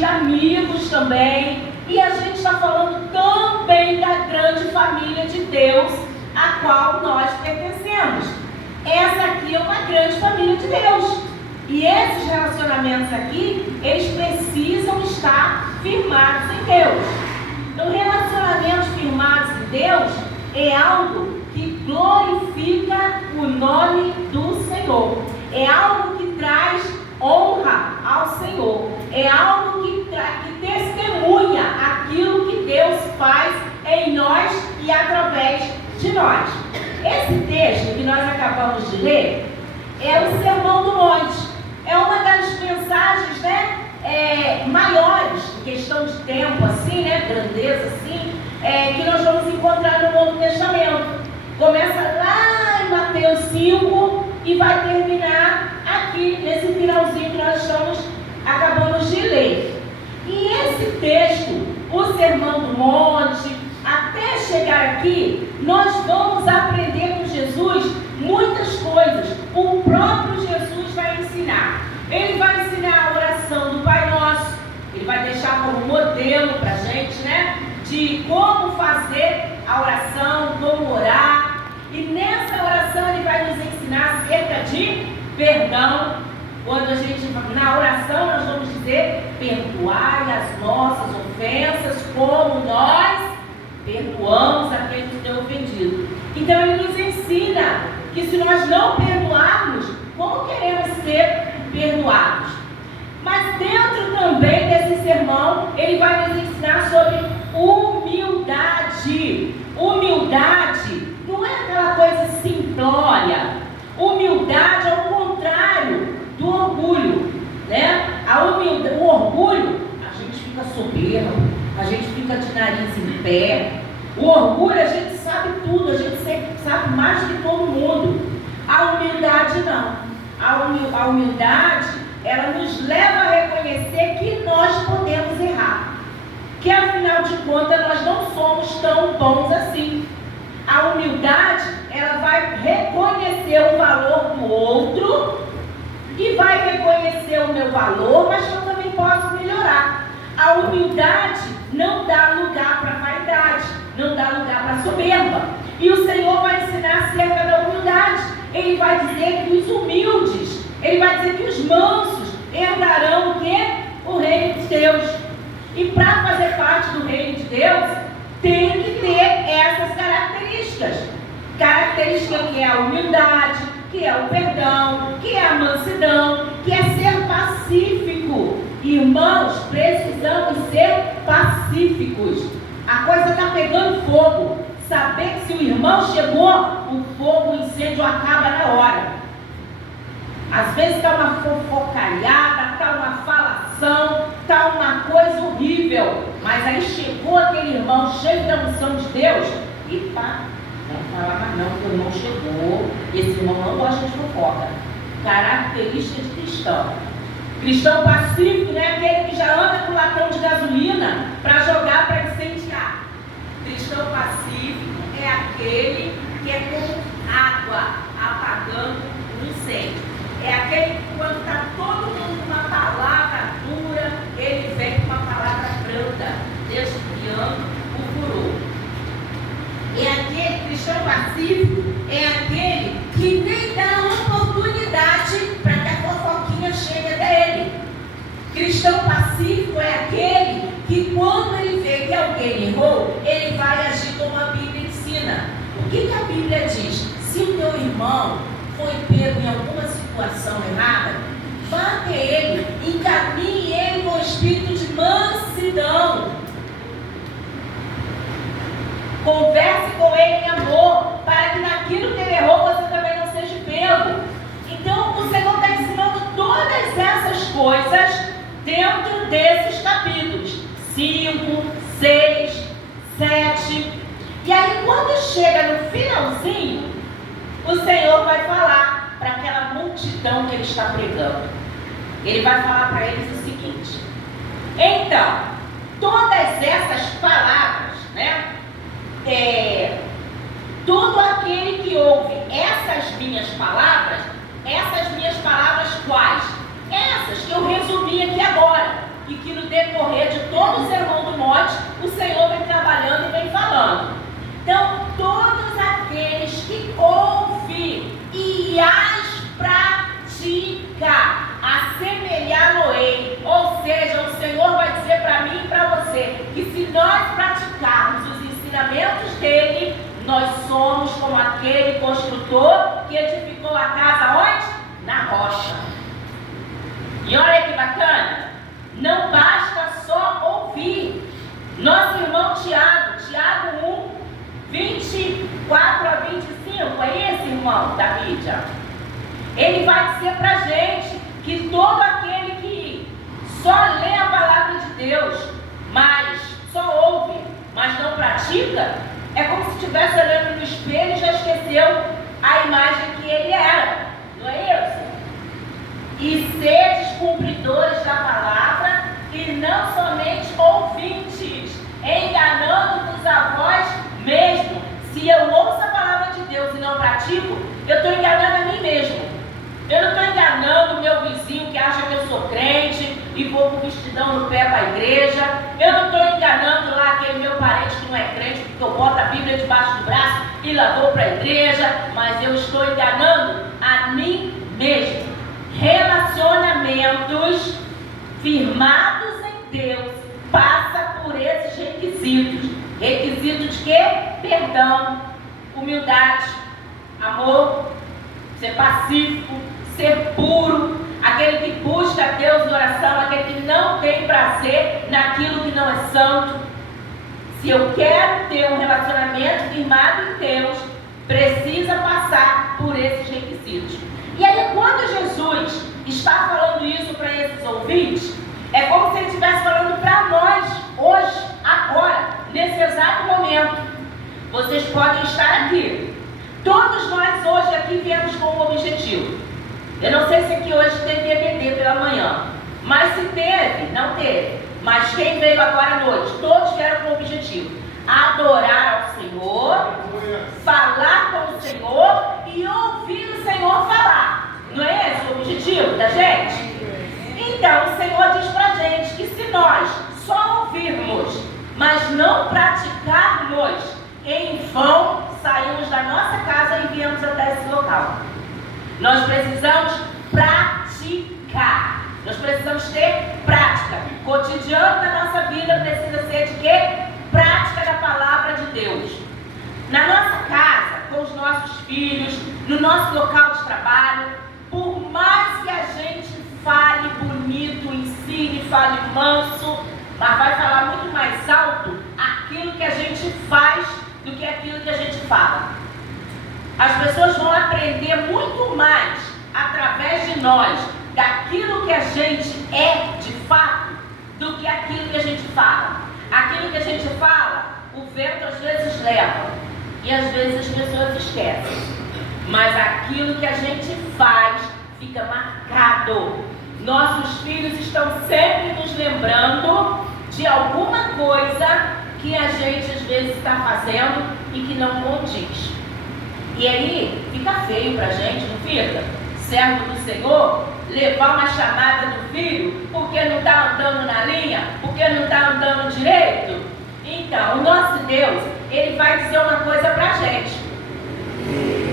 de amigos também. E a gente está falando também da grande família de Deus, a qual nós pertencemos. Essa aqui é uma grande família de Deus. E esses relacionamentos aqui, eles precisam estar firmados em Deus. Então, relacionamentos firmados em Deus é algo que glorifica o nome do Senhor. É algo que traz honra ao Senhor. É algo que testemunha aquilo que Deus faz em nós e através de nós. Esse texto que nós acabamos de ler é o Sermão do Monte. É uma das mensagens, maiores, em questão de tempo, assim, grandeza, assim, que nós vamos encontrar no Novo Testamento. Começa lá em Mateus 5 e vai terminar aqui, nesse finalzinho que nós acabamos de ler. E esse texto, o Sermão do Monte, até chegar aqui, nós vamos aprender com Jesus muitas coisas. O próprio Jesus vai ensinar. Ele vai ensinar a oração do Pai Nosso. Ele vai deixar como modelo para a gente, de como fazer a oração, como orar. E nessa oração ele vai nos ensinar acerca de perdão. Quando na oração nós vamos dizer: perdoai as nossas ofensas como nós perdoamos aquele que tem ofendido. Então ele nos ensina que se nós não perdoarmos, como queremos ser perdoados? Mas dentro também desse sermão, ele vai nos ensinar sobre humildade. Humildade não é aquela coisa simplória. Humildade é o contrário do orgulho, o orgulho, a gente fica soberbo, a gente fica de nariz em pé. O orgulho, a gente sabe tudo, a gente sempre sabe mais que todo mundo. A humildade não. A humildade, ela nos leva a reconhecer que nós podemos errar, que afinal de contas nós não somos tão bons assim. A humildade, ela vai reconhecer o valor do outro e vai reconhecer o meu valor, mas eu também posso melhorar. A humildade não dá lugar para vaidade, não dá lugar para soberba. E o Senhor vai ensinar acerca da humildade. Ele vai dizer que os humildes, ele vai dizer que os mansos herdarão o quê? O reino de Deus. E para fazer parte do reino de Deus, tem que ter essas características. Característica que é a humildade, que é o perdão, que é a mansidão, que é ser pacífico. Irmãos, precisamos ser pacíficos. A coisa está pegando fogo. Saber que se o irmão chegou, o fogo, o incêndio acaba na hora. Às vezes está uma fofocalhada, está uma falação, está uma coisa horrível. Mas aí chegou aquele irmão cheio da unção de Deus e pá, não fala mais não, porque o irmão chegou. Esse irmão não gosta de fofoca. Característica de cristão. Cristão pacífico, aquele que já anda com latão de gasolina para jogar, para incendiar. Cristão pacífico é aquele que é como água apagando um incêndio. É aquele que quando está todo mundo com uma palavra dura, ele vem com uma palavra branda, desviando o furor. É aquele cristão pacífico, é aquele que nem dá oportunidade para que a fofoquinha chegue até ele. Cristão pacífico é aquele que quando ele vê que alguém errou, ele vai agir como a Bíblia ensina. O que a Bíblia diz? Se o teu irmão foi pego em alguma situação errada, vá até ele, encaminhe ele com o espírito de mansidão. Converse com ele em amor, para que naquilo que ele errou você também não seja pego. Então o Senhor está ensinando todas essas coisas dentro desses capítulos 5, 6, 7. E aí quando chega no finalzinho, o Senhor vai falar para aquela multidão que ele está pregando. Ele vai falar para eles o seguinte: então, todas essas palavras, todo aquele que ouve essas minhas palavras quais? Essas que eu resumi aqui agora. e que no decorrer de todo o Sermão do Monte, o Senhor vem trabalhando e vem falando. Então, todos aqueles que ouvem e as pratica, assemelhá-lo-ei. Ou seja, o Senhor vai dizer para mim e para você que se nós praticarmos os ensinamentos dele, nós somos como aquele construtor que edificou a casa onde? Na rocha. E olha que bacana, não basta só ouvir. Nosso irmão Tiago 1, 24 a 25, é esse irmão da mídia. Ele vai dizer pra gente que todo aquele que só lê a palavra de Deus, mas só ouve, mas não pratica, é como se estivesse olhando no espelho e já esqueceu a imagem que ele era. Não é isso? E sedes cumpridores da palavra e não somente ouvintes, enganando-vos a vós mesmo. Se eu ouço a palavra de Deus e não pratico, eu estou enganando a mim mesmo. Eu não estou enganando o meu vizinho que acha que eu sou crente e vou com o vestidão no pé para a igreja. Eu não estou enganando lá aquele meu parente que não é crente, porque eu boto a Bíblia debaixo do braço e lá vou para a igreja, mas eu estou enganando a mim mesmo. Relacionamentos firmados em Deus passa por esses requisitos. Requisitos de quê? Perdão, humildade, amor, ser pacífico, ser puro, aquele que busca a Deus em oração, aquele que não tem prazer naquilo que não é santo. Se eu quero ter um relacionamento firmado em Deus, precisa passar por esses requisitos. E aí, quando Jesus está falando isso para esses ouvintes, é como se ele estivesse falando para nós, hoje, agora, nesse exato momento. Vocês podem estar aqui. Todos nós hoje aqui viemos com um objetivo. Eu não sei se aqui hoje teve EBD pela manhã, mas se teve, não teve. Mas quem veio agora à noite, todos vieram com o objetivo: adorar ao Senhor, falar com o Senhor e ouvir o Senhor falar. Não é esse o objetivo da gente? Então o Senhor diz pra gente que se nós só ouvirmos, mas não praticarmos, em vão saímos da nossa casa e viemos até esse local. Nós precisamos praticar. Nós precisamos ter prática. O cotidiano da nossa vida precisa ser de quê? Prática da palavra de Deus. Na nossa casa, com os nossos filhos, no nosso local de trabalho, por mais que a gente fale bonito, ensine, fale manso, mas vai falar muito mais alto aquilo que a gente faz do que aquilo que a gente fala. As pessoas vão aprender muito mais através de nós, daquilo que a gente é de fato, do que aquilo que a gente fala. Aquilo que a gente fala, o vento às vezes leva e às vezes as pessoas esquecem. Mas aquilo que a gente faz fica marcado. Nossos filhos estão sempre nos lembrando de alguma coisa que a gente às vezes está fazendo e que não condiz. E aí fica feio pra gente, não fica? Servo do Senhor, levar uma chamada do filho porque não está andando na linha, porque não está andando direito. Então, o nosso Deus, ele vai dizer uma coisa pra gente.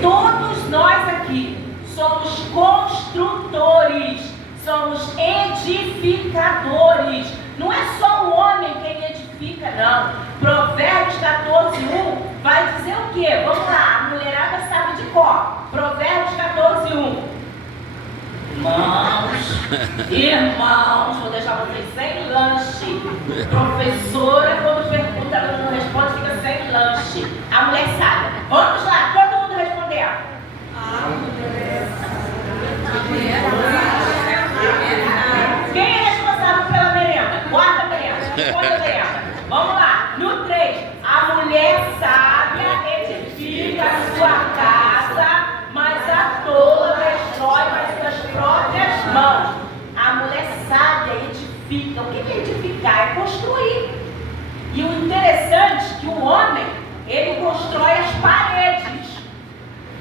Todos nós aqui somos construtores, somos edificadores. Não é só o homem quem edifica, não. Provérbios 14:1 vai dizer o quê? Vamos lá, a mulherada sabe de cor. Provérbios 14:1. Irmãos, vou deixar vocês sem lanche. Professora, quando pergunta, ela não responde, fica sem lanche. A mulher sabe. Vamos lá, todo mundo responder. Quem é responsável pela merenda? Guarda a merenda, responde a merenda. Vamos lá, no 3. A mulher sábia edifica a sua casa, mas a tola destrói com as suas próprias mãos. A mulher sábia edifica. O que é edificar? É construir. E o interessante é que o homem, ele constrói as paredes.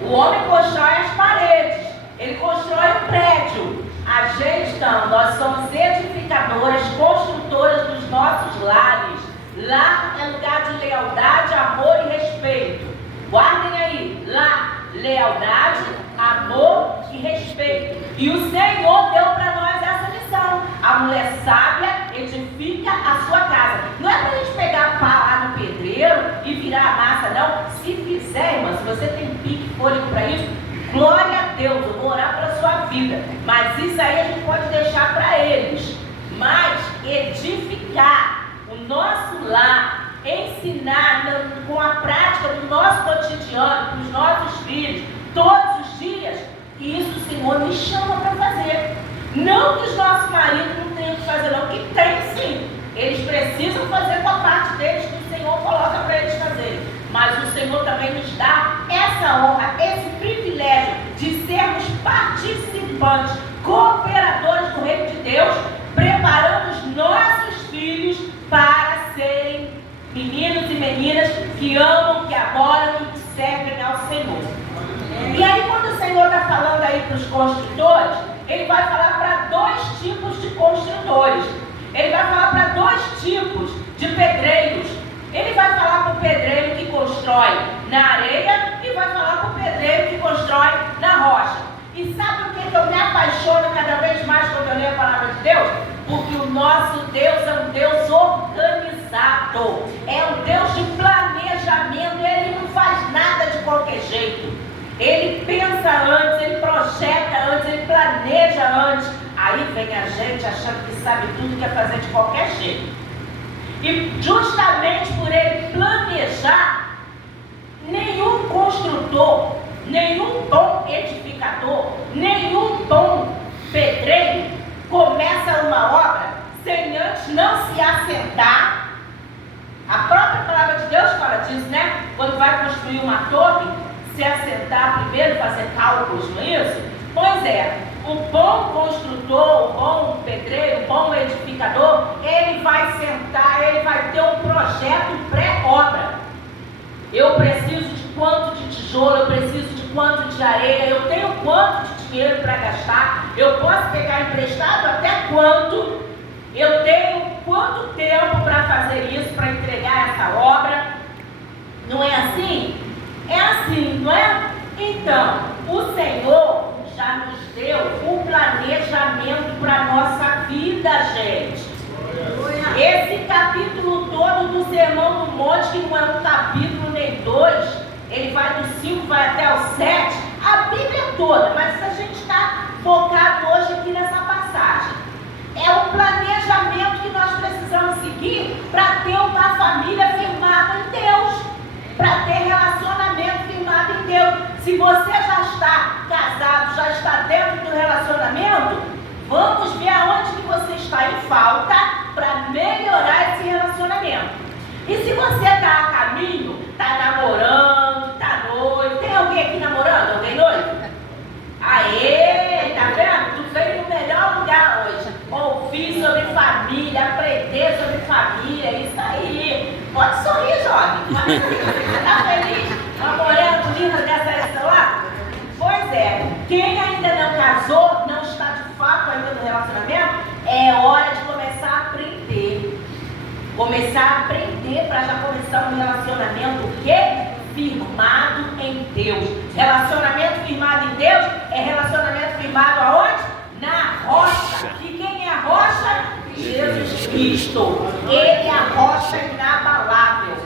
O homem constrói as paredes. Ele constrói um prédio. A gente, então, nós somos edificadoras, construtoras dos nossos lares. Lar é lugar de lealdade, amor e respeito. Guardem aí, lar, lealdade, amor e respeito. E o Senhor deu para nós essa lição. A mulher sábia edifica a sua casa. Não é para a gente pegar a pá lá no pedreiro e virar a massa, não. Se fizer, irmã, se você tem pique, fôlego para isso, glória a Deus, eu vou orar para a sua vida. Mas isso aí a gente pode deixar para eles. Mas edificar o nosso lar, ensinar com a prática do nosso cotidiano, para os nossos filhos, todos os dias, isso o Senhor me chama para fazer. Não que os nossos maridos não tenham que fazer, não, que tem sim. Eles precisam fazer com a parte deles que o Senhor coloca para eles fazerem. Mas o Senhor também nos dá essa honra, esse privilégio de sermos participantes, cooperadores do reino de Deus, preparando os nossos filhos para serem meninos e meninas que amam, que adoram e que servem ao Senhor. E aí, quando o Senhor está falando aí para os construtores, Ele vai falar para dois tipos de construtores. Ele vai falar para dois tipos de pedreiros. Ele vai falar para o pedreiro que constrói na areia e vai falar para o pedreiro que constrói na rocha. E sabe o que eu me apaixono cada vez mais quando eu leio a palavra de Deus? Porque o nosso Deus é um Deus organizado. É um Deus de planejamento. Ele não faz nada de qualquer jeito. Ele pensa antes, ele projeta antes, ele planeja antes. Aí vem a gente achando que sabe tudo e quer fazer de qualquer jeito. E justamente por ele planejar, nenhum construtor, nenhum bom edificador, nenhum bom pedreiro começa uma obra sem antes não se assentar. A própria palavra de Deus fala disso, né? Quando vai construir uma torre, se assentar primeiro, fazer cálculos, não é isso? Pois é, o bom construtor, o bom pedreiro, o bom edificador, ele vai sentar, ele vai ter um projeto pré-obra. Eu preciso de quanto de tijolo, eu preciso de quanto de areia, eu tenho quanto de dinheiro para gastar, eu posso pegar emprestado até quanto, eu tenho quanto tempo para fazer isso, para entregar essa obra. Não é assim? É assim, não é? Então, o Senhor já nos deu um planejamento para a nossa vida, gente. Esse capítulo todo do Sermão do Monte, que não é um capítulo nem dois, ele vai do 5, vai até o 7, a Bíblia toda, mas a gente está focado hoje aqui nessa passagem. É o planejamento que nós precisamos seguir para ter uma família firmada em Deus, para ter relacionamento firmado em Deus. Se você já está casado, já está dentro do relacionamento, vamos ver aonde que você está em falta para melhorar esse relacionamento. E se você está a caminho, está namorando, está noivo, tem alguém aqui namorando? Alguém noivo? Aê, tá vendo? Tu veio no melhor lugar hoje. Ouvir sobre família, aprender sobre família, isso aí. Pode sorrir, jovem. Pode sorrir. Você está feliz? Namorando linda dessa lá? Pois é. Quem ainda não casou, não está de fato ainda no relacionamento, é hora de começar a aprender. Começar a aprender para já começar um relacionamento o quê? Firmado em Deus. Relacionamento firmado em Deus é relacionamento firmado aonde? Na rocha. E quem é a rocha? Jesus Cristo. Ele é a rocha inabalável.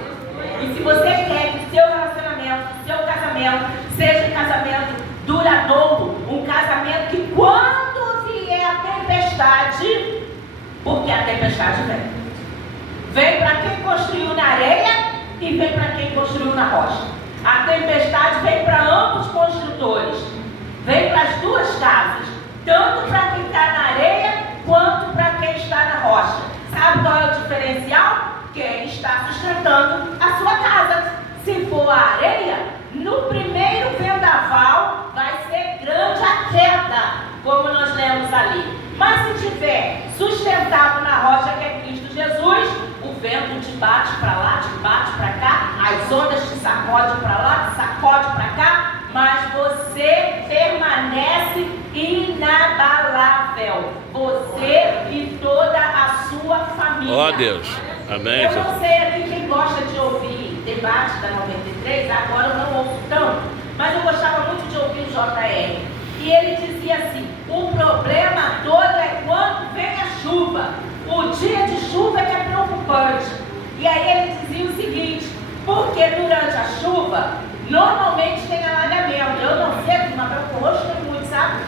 E se você quer que o seu relacionamento, o seu casamento, seja um casamento duradouro, um casamento que quando vier a tempestade, porque a tempestade vem para quem construiu na areia e vem para quem construiu na rocha. A tempestade vem para ambos os construtores, vem para as duas casas, tanto para quem está na areia quanto para quem está na rocha. Sabe qual é o diferencial? Quem está sustentando a sua casa. Se for a areia, no primeiro vendaval vai ser grande a queda, como nós lemos ali. Mas se tiver sustentado na rocha que é Cristo Jesus, o vento te bate para lá, te bate para cá, as ondas te sacodem para lá, te sacode para cá, mas você permanece inabalável. Rafael, você e toda a sua família. Ó Deus, amém. Eu não sei aqui quem gosta de ouvir debate da 93, agora eu não ouço tanto, mas eu gostava muito de ouvir o JR. E ele dizia assim: o problema todo é quando vem a chuva. O dia de chuva é que é preocupante. E aí ele dizia o seguinte: porque durante a chuva, normalmente tem alagamento. Eu não sei, mas meu rosto tem muito, sabe?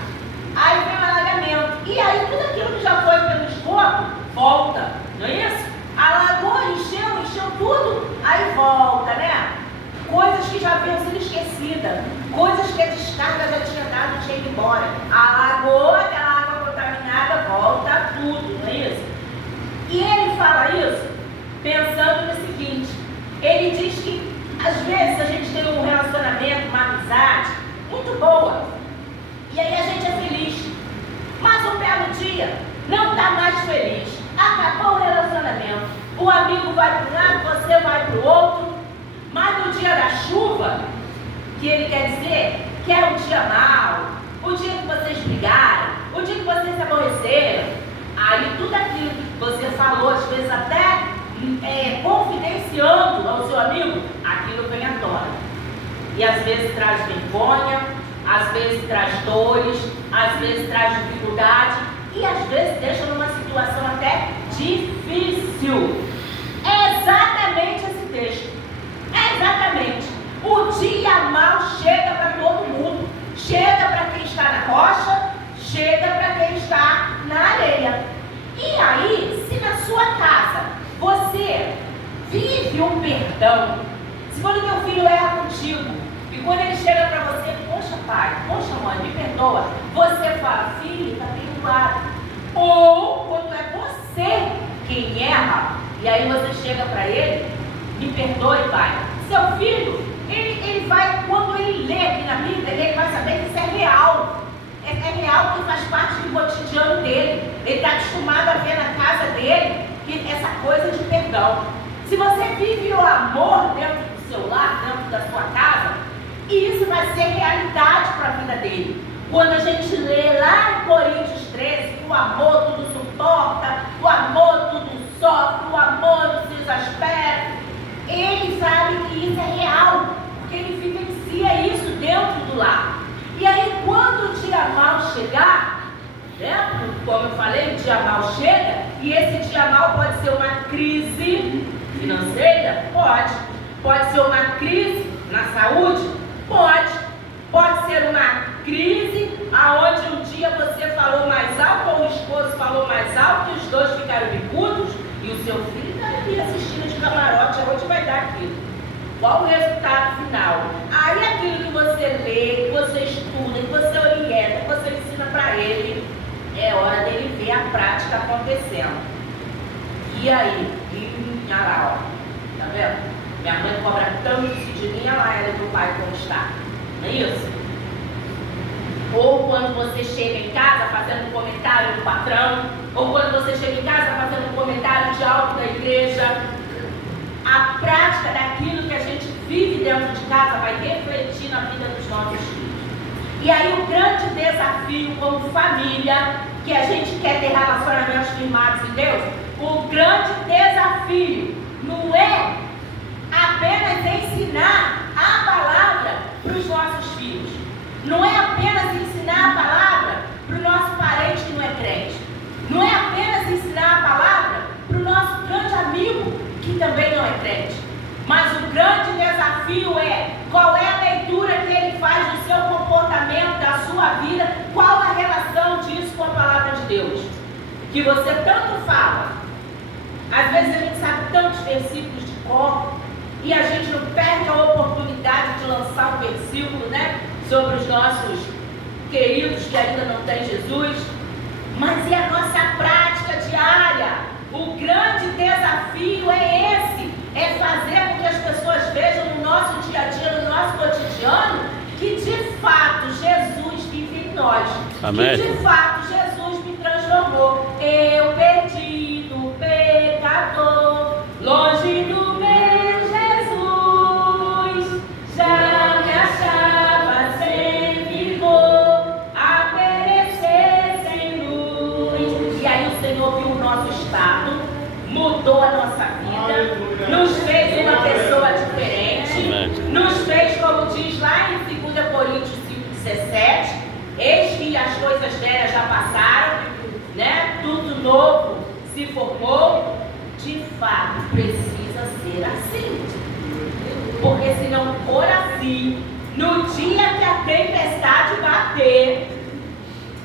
Aí vem o alagamento. E aí tudo aquilo que já foi pelo esgoto, volta. Não é isso? Alagou, encheu tudo, aí volta, né? Coisas que já haviam sido esquecidas. Coisas que a descarga já tinha dado e tinha ido embora. Alagou, aquela água contaminada, volta tudo, não é isso? E ele fala isso pensando no seguinte: ele diz que às vezes a gente tem um relacionamento, uma amizade muito boa, e aí a gente é feliz, mas um belo dia não está mais feliz, acabou o relacionamento, o amigo vai para um lado, você vai para o outro, mas no dia da chuva, que ele quer dizer que é um dia mau, o dia que vocês brigaram, o dia que vocês se aborreceram, aí tudo aquilo que você falou, às vezes até confidenciando ao seu amigo, aquilo vem à tona. E às vezes traz vergonha, às vezes traz dores, às vezes traz dificuldade e às vezes deixa numa situação até difícil. É exatamente esse texto. É exatamente. O dia mau chega para todo mundo. Chega para quem está na rocha, chega para quem está na areia. E aí, se na sua casa você vive um perdão, se quando teu filho erra contigo, e quando ele chega para você, poxa pai, poxa mãe, me perdoa, você fala, filho, está perdoado. Ou quando é você quem erra, e aí você chega para ele, me perdoe pai. Seu filho, ele vai, quando ele lê aqui na Bíblia, ele vai saber que isso é real. É real, porque faz parte do cotidiano dele. Ele está acostumado a ver na casa dele essa coisa de perdão. Se você vive o amor dentro do seu lar, dentro da sua casa, isso vai ser realidade para a vida dele. Quando a gente lê lá em Coríntios 13, que o amor tudo suporta, o amor tudo sofre, o amor não se exaspera, ele sabe que isso é real, porque ele vivencia isso dentro do lar. E aí quando o dia mau chegar, né? Como eu falei, o dia mau chega, e esse dia mau pode ser uma crise financeira? Pode ser uma crise na saúde? Pode ser uma crise aonde um dia você falou mais alto ou o esposo falou mais alto e os dois ficaram bicudos e o seu filho está ali assistindo de camarote, aonde vai dar aquilo? Qual o resultado final? Aí aquilo que você lê, que você estuda, que você orienta, que você ensina para ele, é hora dele ver a prática acontecendo. E aí? Olha lá, ó. Tá vendo? Minha mãe cobra tanto de mim, olha lá ela do pai como está. Não é isso? Ou quando você chega em casa fazendo um comentário do patrão, ou quando você chega em casa fazendo um comentário de algo da igreja, a prática daquilo que a gente vive dentro de casa vai refletir na vida dos nossos filhos. E aí o grande desafio como família, que a gente quer ter relacionamentos firmados em Deus, o grande desafio não é apenas ensinar a palavra para os nossos filhos. Não é apenas ensinar a palavra para o nosso parente que não é crente. Não é apenas ensinar a palavra para o nosso grande amigo que também não é crente. Mas o grande desafio é qual é a leitura que ele faz do seu comportamento, da sua vida, qual a relação disso com a palavra de Deus. Que você tanto fala. Às vezes a gente sabe tantos versículos de cor e a gente não perde a oportunidade de lançar um versículo, né, sobre os nossos queridos que ainda não têm Jesus. Mas e a nossa prática diária? O grande desafio é esse, é fazer com que as pessoas vejam no nosso dia a dia, no nosso cotidiano, que de fato Jesus vive em nós. Amém. Que de fato Jesus me transformou. Eu perdido, pecador, longe do meu Jesus, já me achava sem vigor, a perecer sem luz. mudou a nossa vida, nos fez uma pessoa diferente, nos fez, como diz lá em 2 Coríntios 5,17, eis que as coisas velhas já passaram, né? Tudo novo se formou. De fato, precisa ser assim, porque se não for assim, no dia que a tempestade bater,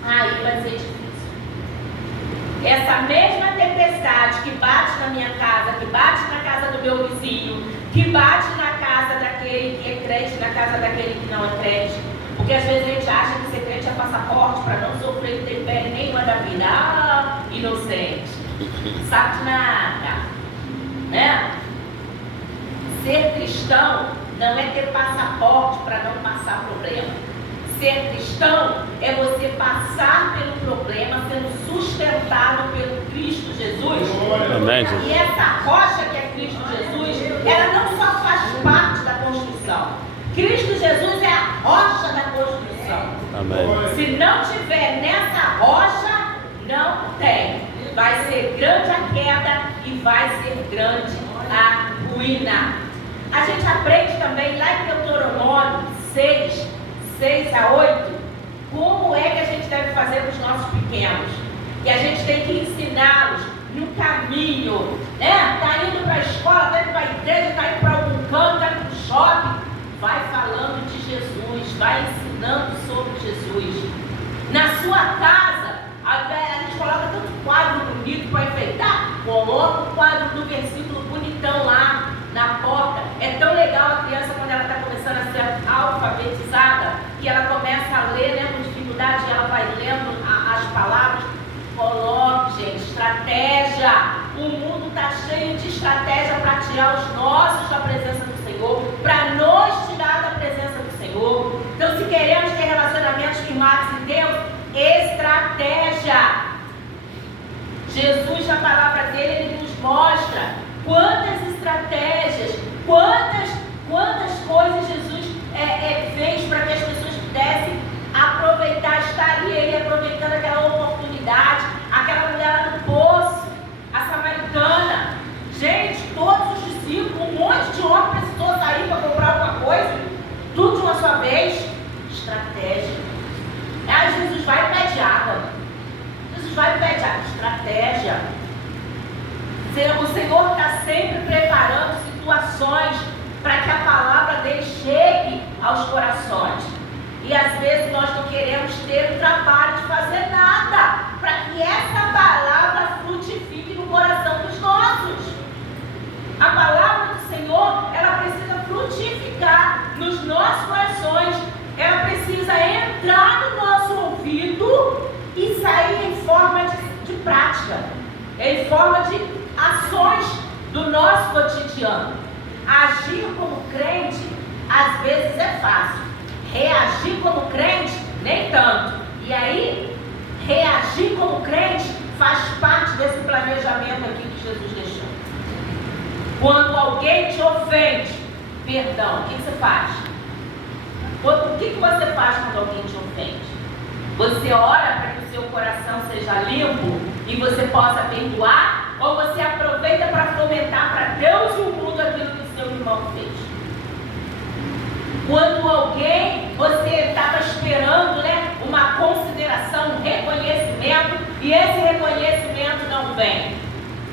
aí vai ser difícil. Essa mesma tempestade que bate na minha casa, que bate na casa do meu vizinho, que bate na casa daquele que é crente, na casa daquele que não é crente, porque às vezes a gente acha que ser crente é passaporte para não sofrer intempérie nenhuma da vida. Ah, inocente, sabe de nada, né? Ser cristão não é ter passaporte para não passar problema. Ser cristão é você passar pelo problema sendo sustentado pelo Cristo Jesus. Amém. E essa rocha que é Cristo Jesus, ela não só faz parte da construção. Cristo Jesus é a rocha da construção. Amém. Se não tiver nessa rocha, não tem. Vai ser grande a queda e vai ser grande a ruína. A gente aprende também lá em Deuteronômio 6 a 8, como é que a gente deve fazer com os nossos pequenos. E a gente tem que ensiná-los no caminho, né? Está indo para a escola, está indo para a igreja, está indo para algum canto, está indo para o shopping. Vai falando de Jesus, vai ensinando sobre Jesus. Na sua casa, a gente coloca tanto quadro bonito para enfeitar, coloca o quadro do versículo bonitão lá na porta. É tão legal a criança quando ela está começando a ser alfabetizada, que ela começa a ler, né, com dificuldade, e ela vai lendo as palavras. Coloque, gente, estratégia. O mundo está cheio de estratégia para tirar os nossos da presença do Senhor, para nos tirar da presença do Senhor. Então, se queremos ter relacionamentos firmados em Deus, estratégia. Jesus, na palavra dele, ele nos mostra quantas estratégias, quantas coisas Jesus fez para que as pessoas pudessem aproveitar, estar ali, ele aproveitando aquela oportunidade, aquela mulher lá no poço, a samaritana. Gente, todos os discípulos, um monte de homem precisou sair para comprar alguma coisa, tudo de uma só vez. Estratégia. Aí Jesus vai e pede água. Jesus vai e pede água. Estratégia. O Senhor está sempre preparando situações para que a palavra dele chegue aos corações. E às vezes nós não queremos ter o trabalho de fazer nada para que essa palavra frutifique no coração dos nossos. A palavra do Senhor, ela precisa frutificar nos nossos corações. Ela precisa entrar no nosso ouvido e sair em forma de prática, em forma de ações do nosso cotidiano. Agir como crente, às vezes é fácil. Reagir como crente, nem tanto. E aí, reagir como crente faz parte desse planejamento aqui que Jesus deixou. Quando alguém te ofende, perdão, o que você faz? O que você faz quando alguém te ofende? Você ora para que o seu coração seja limpo e você possa perdoar? Ou você aproveita para fomentar para Deus e o mundo aquilo que o seu irmão fez? Quando alguém, você estava esperando, né, uma consideração, um reconhecimento, e esse reconhecimento não vem,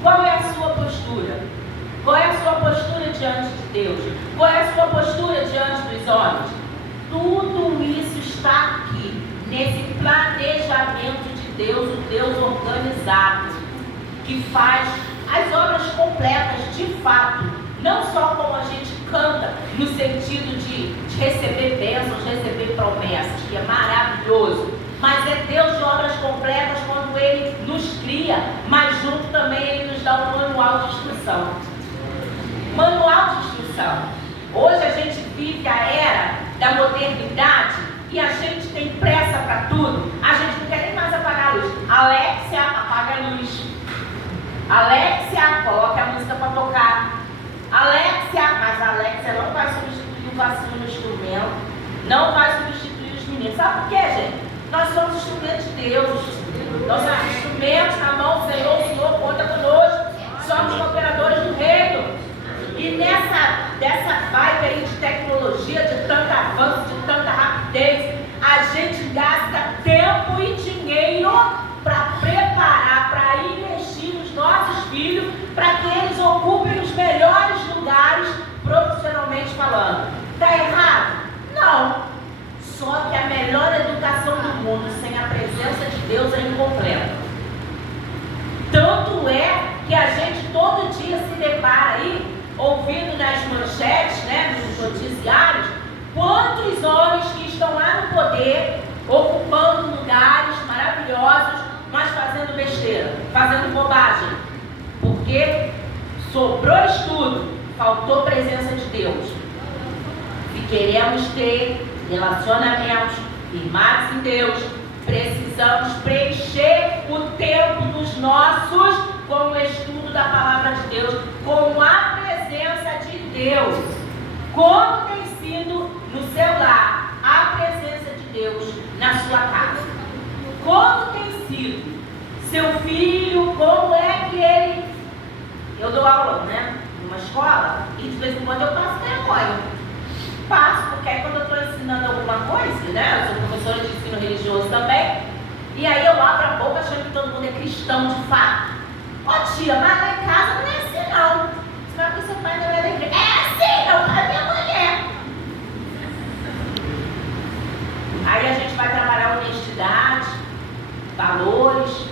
qual é a sua postura? Qual é a sua postura diante de Deus? Qual é a sua postura diante dos homens? Tudo isso está aqui, nesse planejamento de Deus, o Deus organizado, que faz as obras completas de fato, não só como a gente canta, no sentido de receber bênçãos, receber promessas, que é maravilhoso, mas é Deus de obras completas quando Ele nos cria, mas junto também Ele nos dá um manual de instrução. Manual de instrução. Hoje a gente vive a era da modernidade e a gente tem pressa para tudo. A gente não quer nem mais apagar a luz. Alexia, apaga a luz. Alexia, coloca a música para tocar. Alexia, mas a Alexia não vai substituir o vacilo no instrumento. Não vai substituir os meninos. Sabe por quê, gente? Nós somos instrumentos de Deus. Nós somos instrumentos na mão do Senhor. O Senhor conta conosco. Somos cooperadores E dessa vibe aí de tecnologia, de tanto avanço, de tanta rapidez, a gente gasta tempo e dinheiro para preparar, para investir nos nossos filhos, para que eles ocupem os melhores lugares profissionalmente falando. Está errado? Não. Só que a melhor educação do mundo sem a presença de Deus é incompleta. Tanto é que a gente todo dia se depara aí, ouvindo nas manchetes, né, nos noticiários, quantos homens que estão lá no poder, ocupando lugares maravilhosos, mas fazendo besteira, fazendo bobagem. Porque sobrou estudo, faltou presença de Deus. Se queremos ter relacionamentos firmados em Deus, precisamos preencher o tempo dos nossos com o estudo da palavra de Deus, com a presença de Deus. Como tem sido no seu lar a presença de Deus na sua casa? Como tem sido? Seu filho, como é que ele... Eu dou aula, né? Numa escola, e de vez em quando eu passo vergonha. Passo, porque aí quando eu estou ensinando alguma coisa, né? Eu sou professora de ensino religioso também, e aí eu abro a boca achando que todo mundo é cristão de fato. Ó tia, mas lá em casa não é assim não. Você vai com seu pai não é da igreja. É assim, é o pai da minha mulher. Aí a gente vai trabalhar honestidade, valores,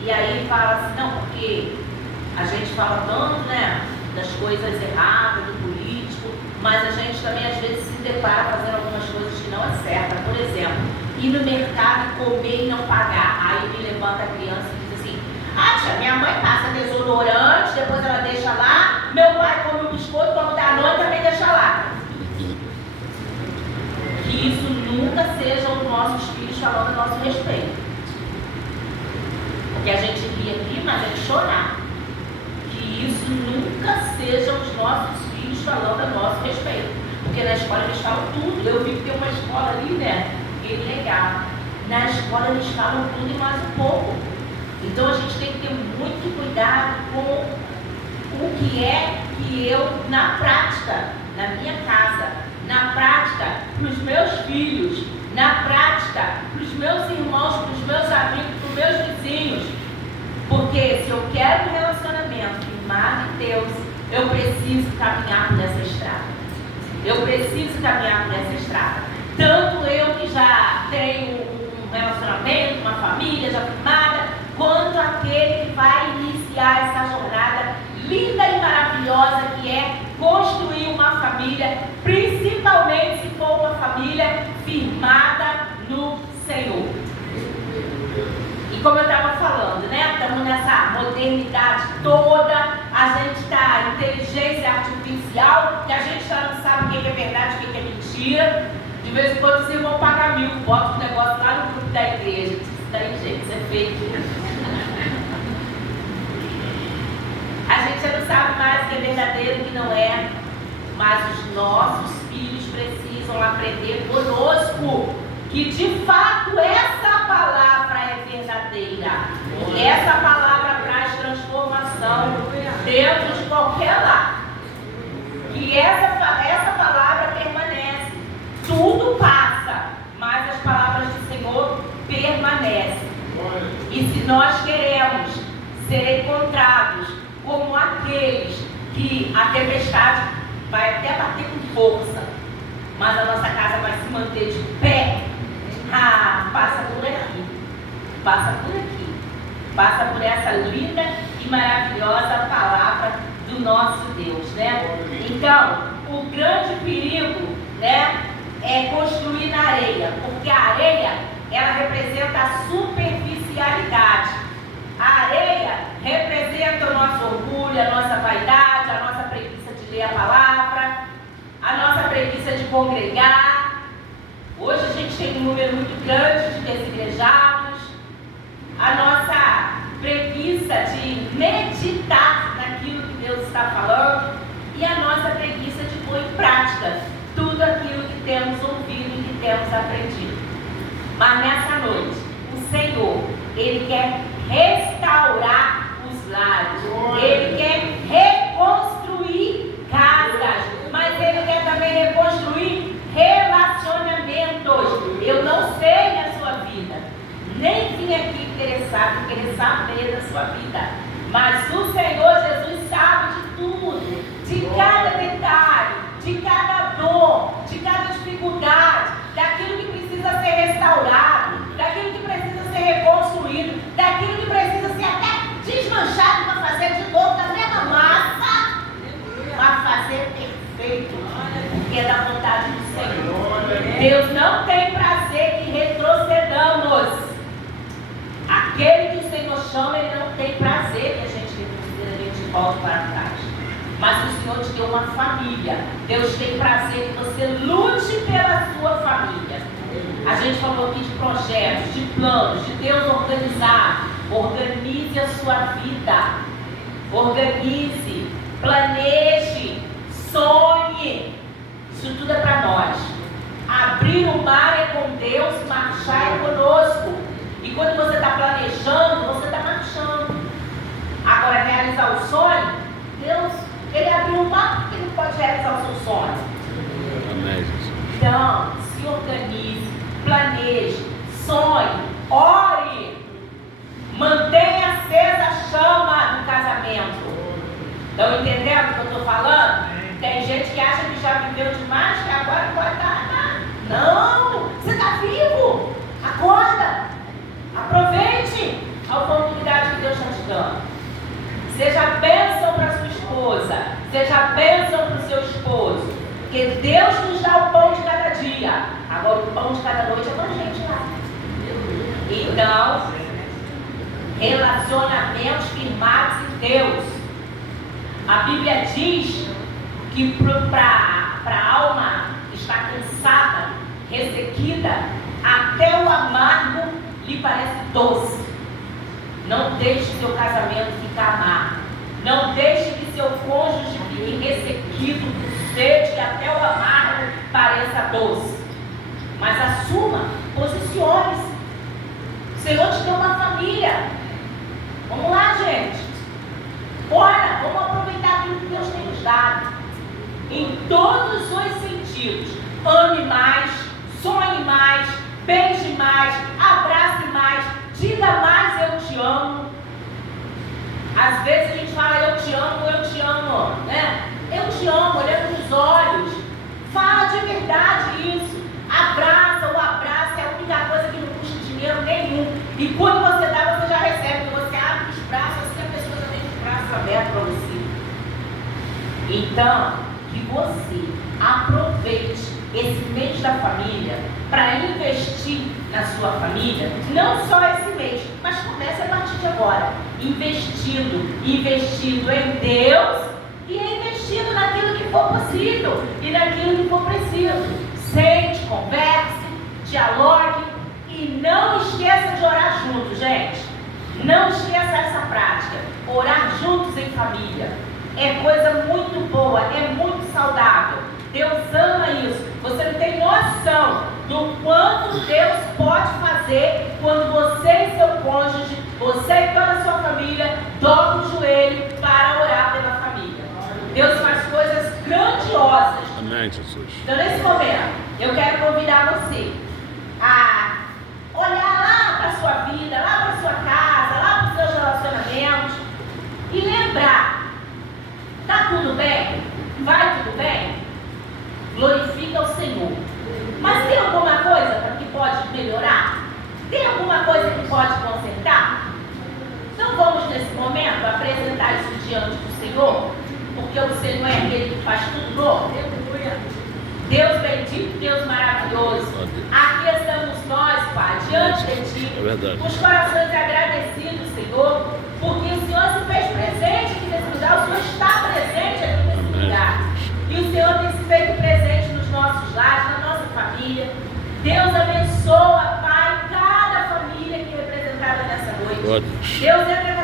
e aí fala assim, não, porque a gente fala tanto, né, das coisas erradas, do político, mas a gente também às vezes se depara fazendo algumas coisas que não é certa. Por exemplo, ir no mercado e comer e não pagar. Aí me levanta a criança e diz assim, ah tia, minha mãe passa desodorante, depois ela deixa lá, meu pai come o biscoito, quando dá a noite também deixa lá. Que isso nunca seja os nossos filhos falando a nosso respeito. Porque a gente ri aqui, mas é de chorar. Que isso nunca seja os nossos filhos falando a nosso respeito. Porque na escola eles falam tudo. Eu vi que tem uma escola ali, né? Bem legal. Na escola eles falam tudo e mais um pouco. Então a gente tem que ter muito cuidado com o que é que eu, na prática, na minha casa, na prática, para os meus filhos, na prática, para os meus irmãos, para os meus amigos, para os meus vizinhos. Porque se eu quero um relacionamento firmado em Deus, eu preciso caminhar por essa estrada. Eu preciso caminhar por essa estrada. Tanto eu que já tenho um relacionamento, uma família já firmada, quanto aquele que vai iniciar essa jornada linda e maravilhosa que é construir uma família, principalmente se for uma família firmada no Senhor. E como eu estava falando, né? Estamos nessa modernidade toda, a gente está inteligência artificial, que a gente já não sabe o que é verdade, o que é mentira. De vez em quando vocês vão pagar 1000, bota o negócio lá no grupo da igreja. Isso daí, gente, isso é fake. A gente já não sabe mais o que é verdadeiro e o que não é, mas os nossos filhos precisam aprender conosco que de fato essa palavra é verdadeira, que essa palavra traz transformação dentro de qualquer lar, que essa palavra permanece. Tudo passa, mas as palavras do Senhor permanecem. E se nós queremos ser encontrados como aqueles que a tempestade vai até bater com força, mas a nossa casa vai se manter de pé, passa por aqui, passa por aqui, passa por essa linda e maravilhosa palavra do nosso Deus, né? Então, o grande perigo, né, é construir na areia, porque a areia, ela representa a superficialidade. A areia representa o nosso orgulho, a nossa vaidade, a nossa preguiça de ler a palavra, a nossa preguiça de congregar. Hoje a gente tem um número muito grande de desigrejados, a nossa preguiça de meditar naquilo que Deus está falando e a nossa preguiça de pôr em prática tudo aquilo que temos ouvido e que temos aprendido. Mas nessa noite, o Senhor, Ele quer restaurar os lares, Ele quer reconstruir Deus não tem prazer que retrocedamos. Aquele que o Senhor chama, Ele não tem prazer que a gente retroceda, a gente volte para trás. Mas o Senhor te deu uma família. Deus tem prazer que você lute pela sua família. A gente falou aqui de projetos, de planos, de Deus organizar. Organize a sua vida. Organize, planeje, sonhe. Isso tudo é para nós. Abrir o mar é com Deus, marchar é conosco. E quando você está planejando, você está marchando. Agora, realizar o sonho, Deus, Ele abriu o mar, porque Ele pode realizar o seu sonho. Amém, Jesus. Então, se organize, planeje, sonhe, ore. Mantenha acesa a chama do casamento. Estão entendendo o que eu estou falando? Tem gente que acha que já viveu demais, que agora pode estar. Não! Você está vivo! Acorda! Aproveite a oportunidade que Deus está te dando. Seja bênção para sua esposa. Seja bênção para o seu esposo. Porque Deus nos dá o pão de cada dia. Agora o pão de cada noite é com a gente lá. Então, relacionamentos firmados em Deus. A Bíblia diz que para a alma estar cansada, ressequida, até o amargo lhe parece doce. Não deixe seu casamento ficar amargo. Não deixe que seu cônjuge fique ressequido, sede, que até o amargo pareça doce. Mas assuma, posicione-se. O Senhor te deu uma família. Vamos lá, gente. Bora, vamos aproveitar aquilo que Deus tem nos dado. Em todos os sentidos. Ame mais, sonhe mais, beije mais, abrace mais, diga mais eu te amo. Às vezes a gente fala eu te amo, né? Eu te amo, olhando nos olhos. Fala de verdade isso. Abraça, o abraço é a única coisa que não custa dinheiro nenhum. E quando você dá, você já recebe. Quando você abre os braços, assim a pessoa já tem os braços abertos para você. Então, que você aproveite esse mês da família para investir na sua família, não só esse mês, mas comece a partir de agora, investindo em Deus e investindo naquilo que for possível e naquilo que for preciso. Sente, converse, dialogue e não esqueça de orar juntos, gente. Não esqueça essa prática, orar juntos em família. É coisa muito boa, é muito saudável. Deus ama isso. Você não tem noção do quanto Deus pode fazer quando você e seu cônjuge, você e toda a sua família, dobram o joelho para orar pela família. Deus faz coisas grandiosas. Amém, Jesus. Então, nesse momento, eu quero convidar você a olhar lá para a sua vida, lá para a sua casa, lá para os seus relacionamentos e lembrar. Tá tudo bem? Vai tudo bem? Glorifica o Senhor. Mas tem alguma coisa que pode melhorar? Tem alguma coisa que pode consertar? Então vamos nesse momento apresentar isso diante do Senhor, porque o Senhor é aquele que faz tudo novo. Deus bendito, Deus maravilhoso. Aqui estamos nós, Pai, diante de Ti, com os corações agradecidos, Senhor, porque o Senhor se fez presente aqui nesse lugar, o Senhor está presente aqui nesse lugar. E o Senhor tem se feito presente nos nossos lares, na nossa família. Deus abençoa, Pai, cada família que é representada nessa noite. Deus entra